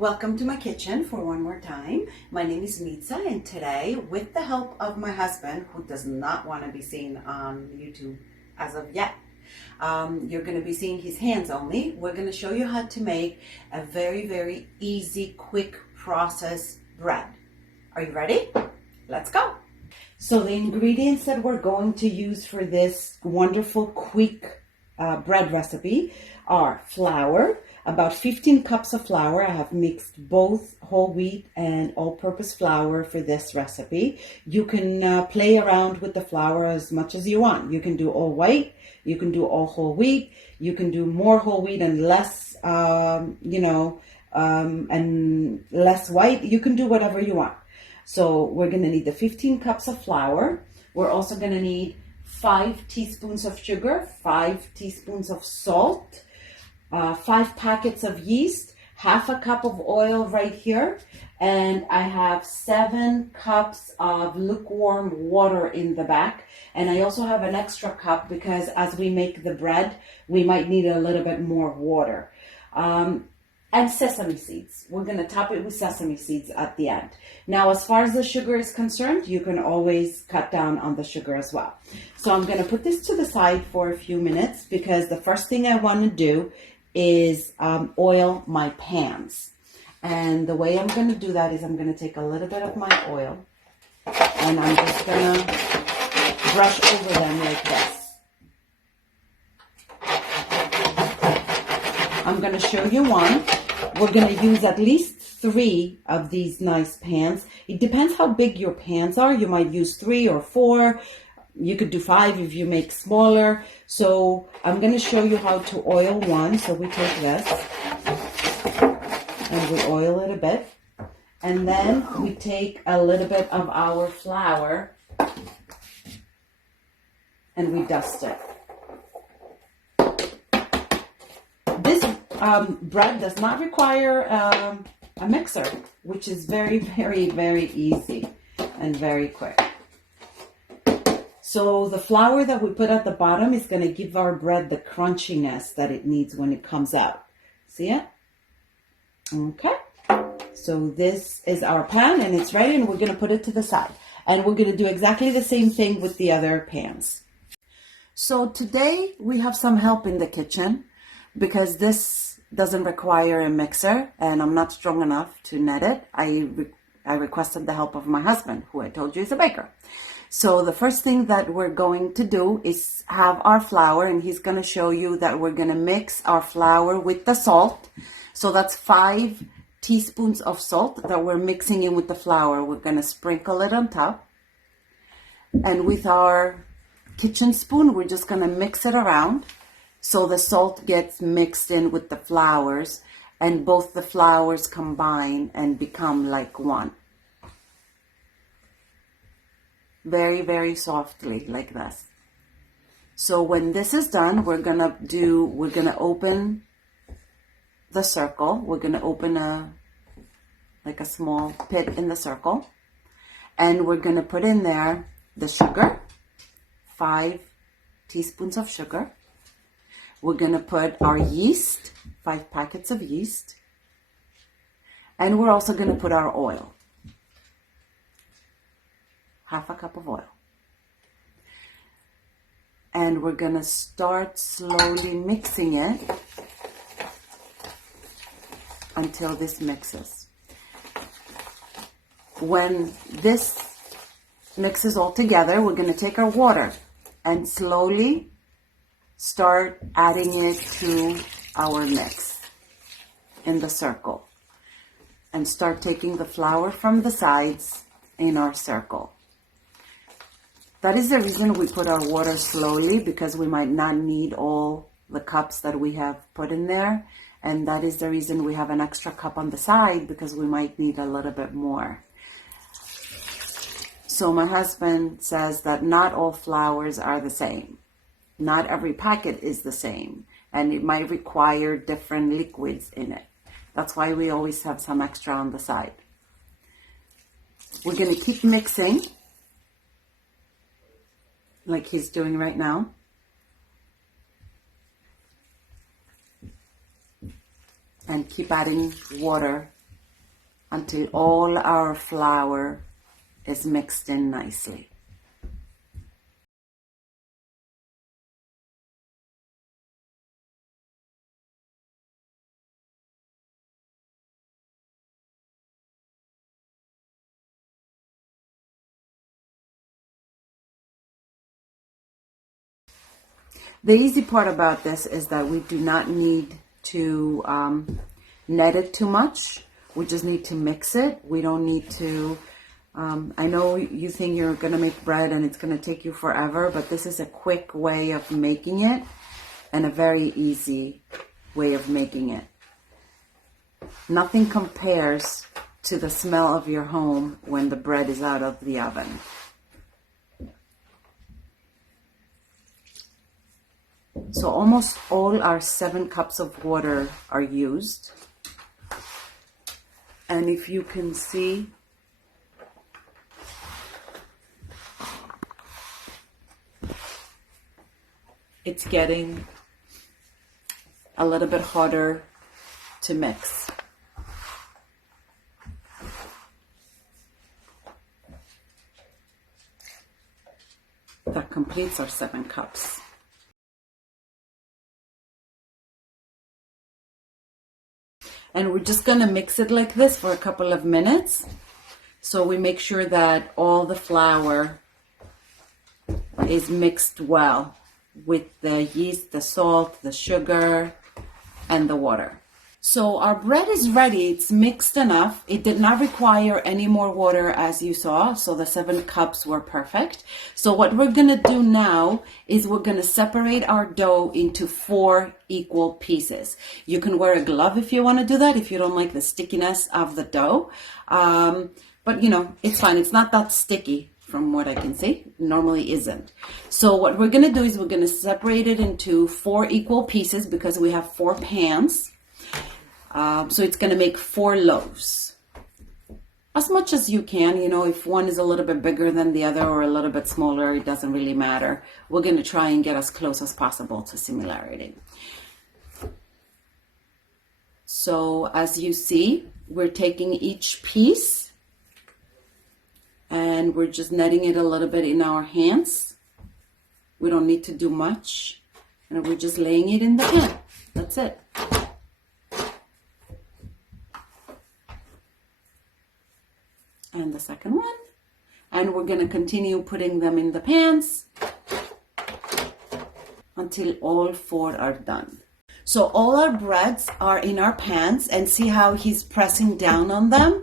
Welcome to my kitchen for one more time. My name is Nitsa, and today, with the help of my husband, who does not want to be seen on YouTube as of yet, you're going to be seeing his hands only. We're going to show you how to make a very easy, quick process bread. Are you ready? Let's go. So the ingredients that we're going to use for this wonderful, quick bread recipe are flour, about 15 cups of flour. I have mixed both whole wheat and all-purpose flour for this recipe. You can play around with the flour as much as you want. You can do all white, you can do all whole wheat, you can do more whole wheat and less, and less white. You can do whatever you want. So we're going to need the 15 cups of flour. We're also going to need 5 teaspoons of sugar, 5 teaspoons of salt, 5 packets of yeast, half a cup of oil right here, and I have 7 cups of lukewarm water in the back. And I also have an extra cup because as we make the bread, we might need a little bit more water. And sesame seeds. We're going to top it with sesame seeds at the end. Now, as far as the sugar is concerned, you can always cut down on the sugar as well. So I'm going to put this to the side for a few minutes because the first thing I want to do is oil my pans. And the way I'm going to do that is I'm going to take a little bit of my oil and I'm just going to brush over them like this. I'm going to show you one. We're going to use at least 3 of these nice pans. It depends how big your pans are. You might use 3 or 4. You could do 5 if you make smaller. So I'm going to show you how to oil one. So we take this and we oil it a bit. And then we take a little bit of our flour and we dust it. This bread does not require a mixer, which is very easy and very quick. So the flour that we put at the bottom is going to give our bread the crunchiness that it needs when it comes out. See it? Okay. So this is our pan and it's ready, and we're going to put it to the side. And we're going to do exactly the same thing with the other pans. So today we have some help in the kitchen because this doesn't require a mixer and I'm not strong enough to knead it. I requested the help of my husband, who I told you is a baker. So the first thing that we're going to do is have our flour, and he's going to show you that we're going to mix our flour with the salt. So that's 5 teaspoons of salt that we're mixing in with the flour. We're going to sprinkle it on top. And with our kitchen spoon, we're just going to mix it around so the salt gets mixed in with the flours and both the flours combine and become like one. Very softly like this. So when this is done, we're gonna open the circle. We're gonna open a small pit in the circle, and we're gonna put in there the sugar, 5 teaspoons of sugar. We're gonna put our yeast, 5 packets of yeast, and we're also gonna put our oil. Half a cup of oil. And we're going to start slowly mixing it until this mixes. When this mixes all together, we're going to take our water and slowly start adding it to our mix in the circle. And start taking the flour from the sides in our circle. That is the reason we put our water slowly, because we might not need all the cups that we have put in there. And that is the reason we have an extra cup on the side, because we might need a little bit more. So my husband says that not all flours are the same. Not every packet is the same. And it might require different liquids in it. That's why we always have some extra on the side. We're going to keep mixing like he's doing right now. And keep adding water until all our flour is mixed in nicely. The easy part about this is that we do not need to knead it too much. We just need to mix it. We don't need to, I know you think you're going to make bread and it's going to take you forever, but this is a quick way of making it and a very easy way of making it. Nothing compares to the smell of your home when the bread is out of the oven. So almost all our 7 cups of water are used. And if you can see, it's getting a little bit harder to mix. That completes our 7 cups. And we're just going to mix it like this for a couple of minutes. So we make sure that all the flour is mixed well with the yeast, the salt, the sugar, and the water. So our bread is ready. It's mixed enough. It did not require any more water, as you saw. So the 7 cups were perfect. So what we're going to do now is we're going to separate our dough into 4 equal pieces. You can wear a glove if you want to do that, if you don't like the stickiness of the dough. But you know, it's fine. It's not that sticky from what I can see. It normally isn't. So what we're going to do is we're going to separate it into 4 equal pieces because we have 4 pans. So it's going to make 4 loaves. As much as you can, you know, if one is a little bit bigger than the other or a little bit smaller, it doesn't really matter. We're going to try and get as close as possible to similarity. So as you see, we're taking each piece and we're just kneading it a little bit in our hands. We don't need to do much. And we're just laying it in the pan. That's it. And the second one, and we're going to continue putting them in the pans until all 4 are done. So all our breads are in our pans, and see how he's pressing down on them.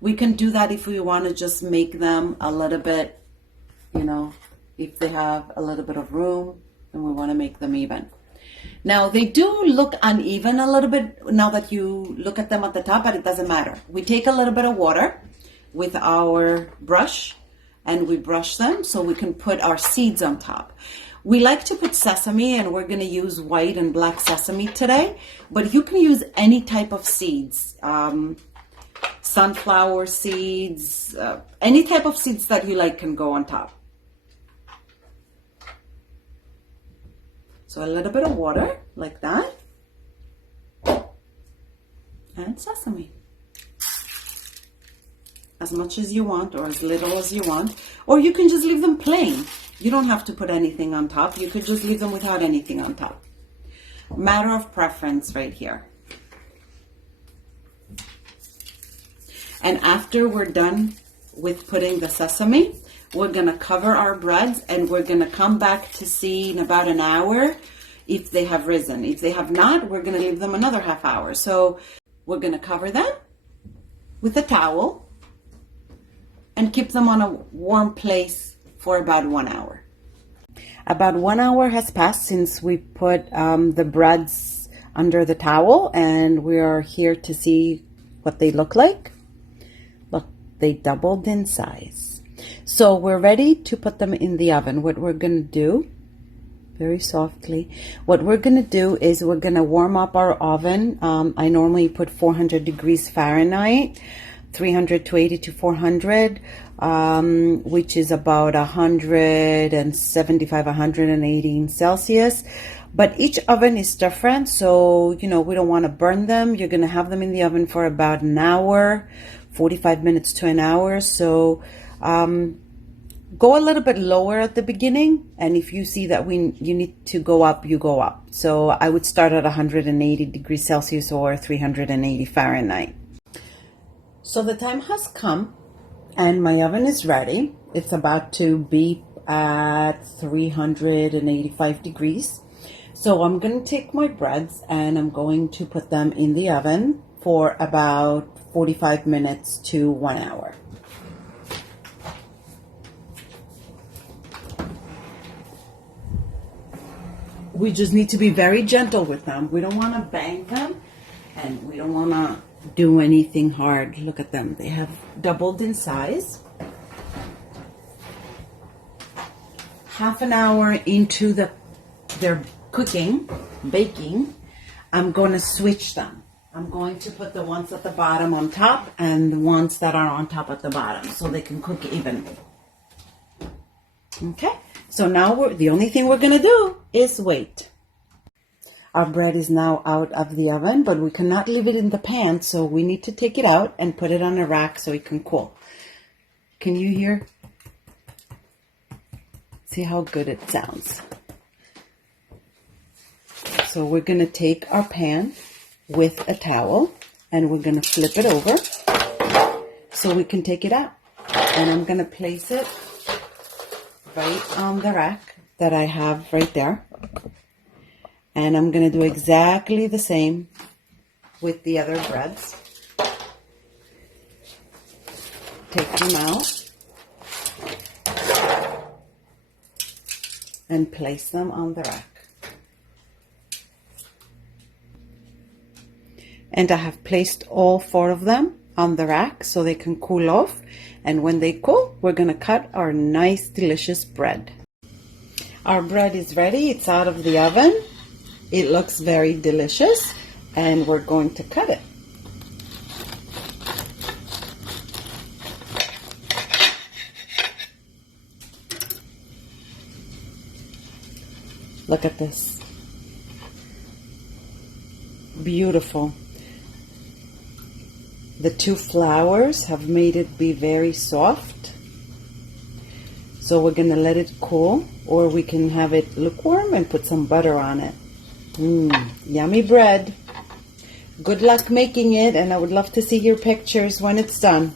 We can do that if we want to just make them a little bit, you know, if they have a little bit of room and we want to make them even. Now they do look uneven a little bit now that you look at them at the top, but it doesn't matter. We take a little bit of water with our brush and we brush them so we can put our seeds on top. We like to put sesame, and we're going to use white and black sesame today, but you can use any type of seeds, sunflower seeds, any type of seeds that you like can go on top. So a little bit of water like that and sesame. As much as you want or as little as you want, or you can just leave them plain. You don't have to put anything on top. You could just leave them without anything on top. Matter of preference right here. And after we're done with putting the sesame, we're going to cover our breads and we're going to come back to see in about an hour if they have risen. If they have not, we're going to leave them another half hour. So we're going to cover them with a towel and keep them on a warm place for about 1 hour. About 1 hour has passed since we put the breads under the towel, and we are here to see what they look like. Look, they doubled in size. So we're ready to put them in the oven. What we're going to do, very softly, what we're going to do is we're going to warm up our oven. I normally put 400 degrees Fahrenheit. 380 to 400, which is about 175, 180 in Celsius. But each oven is different, so, you know, we don't want to burn them. You're going to have them in the oven for about an hour 45 minutes to an hour. So go a little bit lower at the beginning, and if you see that you need to go up, you go up. So I would start at 180 degrees Celsius or 380 Fahrenheit. So the time has come and my oven is ready. It's about to beep at 385 degrees. So I'm going to take my breads and I'm going to put them in the oven for about 45 minutes to 1 hour. We just need to be very gentle with them. We don't want to bang them and we don't want to do anything hard. Look at them. They have doubled in size. Half an hour into their cooking, baking, I'm going to switch them. I'm going to put the ones at the bottom on top and the ones that are on top at the bottom so they can cook evenly. Okay, so now the only thing we're going to do is wait. Our bread is now out of the oven, but we cannot leave it in the pan, so we need to take it out and put it on a rack so it can cool. Can you hear? See how good it sounds. So we're going to take our pan with a towel and we're going to flip it over so we can take it out. And I'm going to place it right on the rack that I have right there. And I'm going to do exactly the same with the other breads. Take them out and place them on the rack. And I have placed all 4 of them on the rack so they can cool off. And when they cool, we're going to cut our nice, delicious bread. Our bread is ready. It's out of the oven. It looks very delicious. And we're going to cut it. Look at this. Beautiful. The 2 flours have made it be very soft. So we're going to let it cool, or we can have it lukewarm and put some butter on it. Yummy bread. Good luck making it, and I would love to see your pictures when it's done.